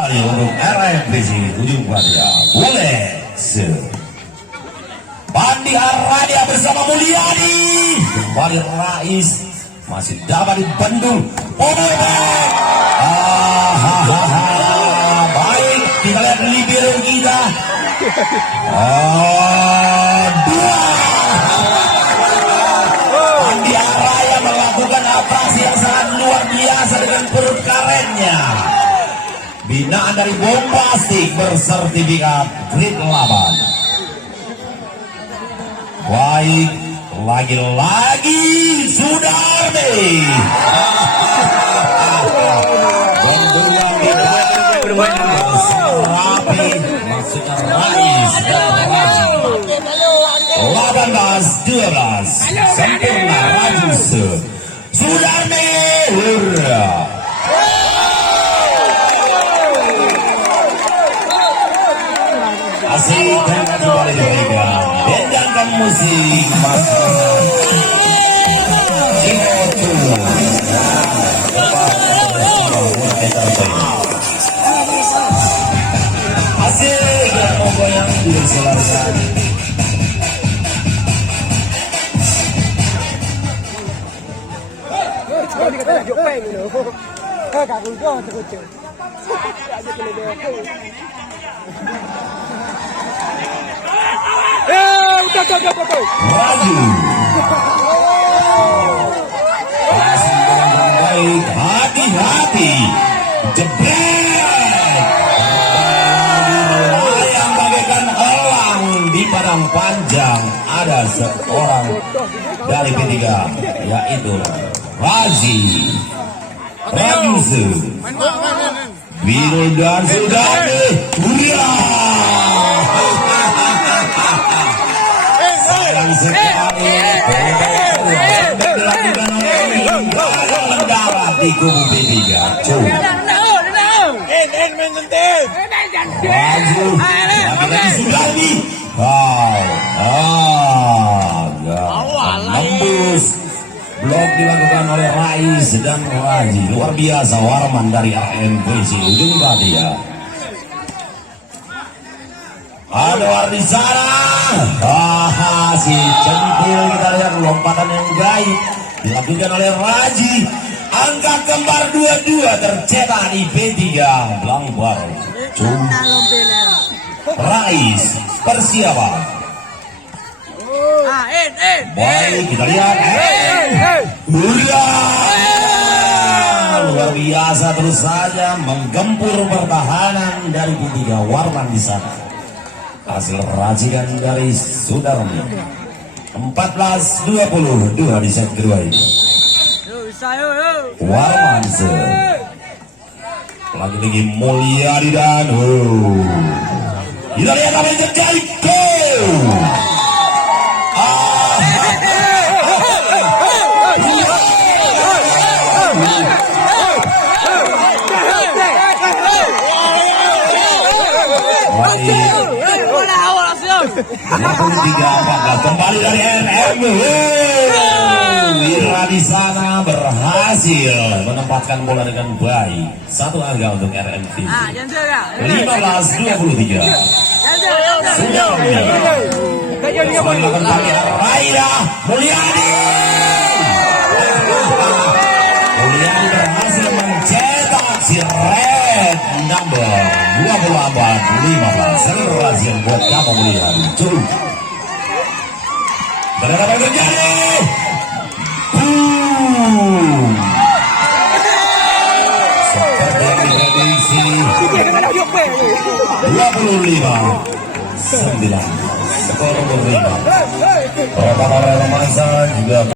kembali untuk RMPC ujung Badia boleh Bandi Aradia bersama Mulyadi kembali Rais masih dapat dibendung baik kita lihat libero kita dua Bandi Araya melakukan operasi yang sangat luar biasa dengan perut karetnya. Binaan dari Bombastik bersertifikat Grade 8. Baik, lagi-lagi Sudarmi. Rapi, maksudnya Rais dan Raji. 18-12 sempurna Rajus Sudarmi. Hurra. Asik kembali diberikan dendangkan musik Mas Imotu asik yang goyang diselesaikan. Maju masih dengan baik, hati-hati jebret melayang bagaikan elang di padang panjang. Ada seorang dari P3 yaitu Razi Rajusu Biro dan Sudarmi. Sayang sekali dilakukan oleh mendarat di kubu P3. Maju lagi Sudarmi. Menembus blok dilakukan oleh Rais dan Raji. Luar biasa Warman dari RMPC ujung Badia. Ada di sana. Si centil kita lihat lompatan yang gaib dilakukan oleh Raji. Angka kembar 22 tercetak di P3 Blangbar. Rais persiapan. Baik kita lihat. Luar biasa terus saja menggempur pertahanan dari P3 Warman di sana. Hasil racikan dari Sudarmi 14-22 di set kedua ini. Warman lagi-lagi Mulyadi dan kita lihat apa yang terjadi. Kembali dari RM. Wira di sana berhasil menempatkan bola dengan baik. Satu angka untuk RMV. 15-23. Sudah melakukan panggilan Raida Mulyadi. Mulyadi berhasil mencetak si red number 24-15. Berhasil buat kamu Mulyadi. Dan apa yang terjadi? Seperti yang diprediksi 25-9 skor berlima. Orang-orang masa juga